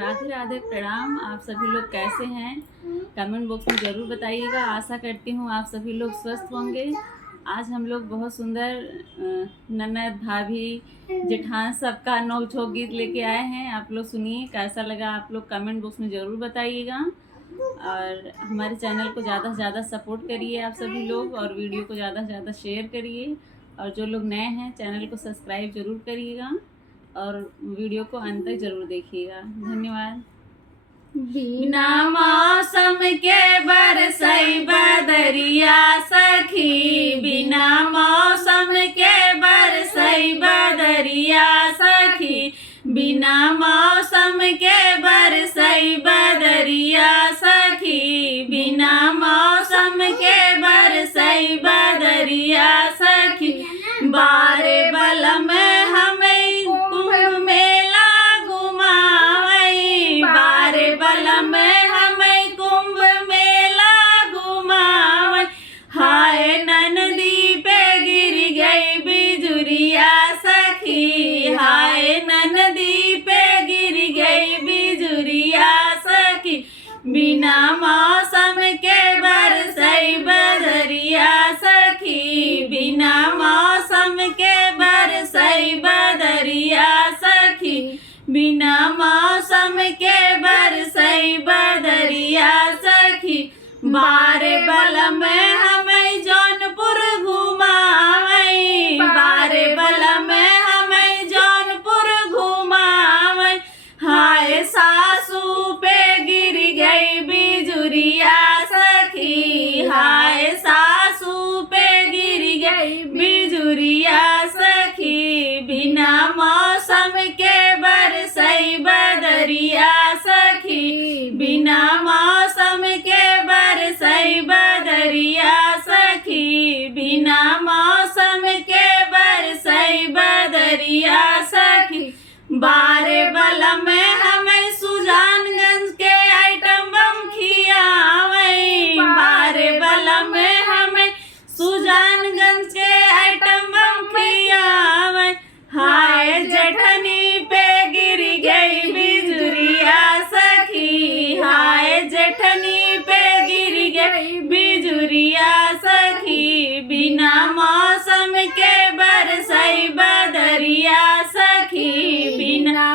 राधे राधे, प्रणाम। आप सभी लोग कैसे हैं? कमेंट बॉक्स में ज़रूर बताइएगा। आशा करती हूँ आप सभी लोग स्वस्थ होंगे। आज हम लोग बहुत सुंदर ननद, भाभी, जेठान सबका नोक-झोंक गीत लेके आए हैं। आप लोग सुनिए, कैसा लगा आप लोग कमेंट बॉक्स में ज़रूर बताइएगा। और हमारे चैनल को ज़्यादा से ज़्यादा सपोर्ट करिए आप सभी लोग, और वीडियो को ज़्यादा से ज़्यादा शेयर करिए। और जो लोग नए हैं चैनल को सब्सक्राइब ज़रूर करिएगा और वीडियो को अंत तक जरूर देखिएगा। धन्यवाद। बिना मौसम के बरसई बदरिया सखी, बिना मौसम के बरसई बदरिया सखी, बिना मौसम के बरसई बदरिया सखी, बिना मौसम के बरसई बदरिया सखी। बारे बलम हमें कुंभ मेला घुमावई, बारे बलम हमें कुंभ मेला घुमावई। हाय ननदी पे गिर गई बिजुरिया सखी, हाय ननदी पे गिर गई बिजुरिया सखी, बिना मौसम के बरसई बदरिया सखी, बिना मौसम के बरसई बदरिया सखी, बिना मौसम के बरसई बदरिया सखी। बारे बलम हमें जौनपुर घुमावई, बारे बलम हमें जौनपुर घुमावई। हाय सासू पे गिर गई बिजुरिया सखी, हाय सासू पे गिर गई बिजुरिया सखी, बिना मौसम के बरसई बदरिया सखी, बिना मौसम के बरसई बदरिया सखी, बिना मौसम के बरसई बदरिया सखी। बारे बलम हमें सुजानगंज के आइटम बम खियावई, बारे बलम हमें सुजानगंज के आइटम बम खियावई। हाय जेठनी पे गिर गई बिजुरिया सखी, हाय जेठनी पे गिर गई बिजुरिया सखी, बिना मौसम के बरसई बदरिया सखी, बिना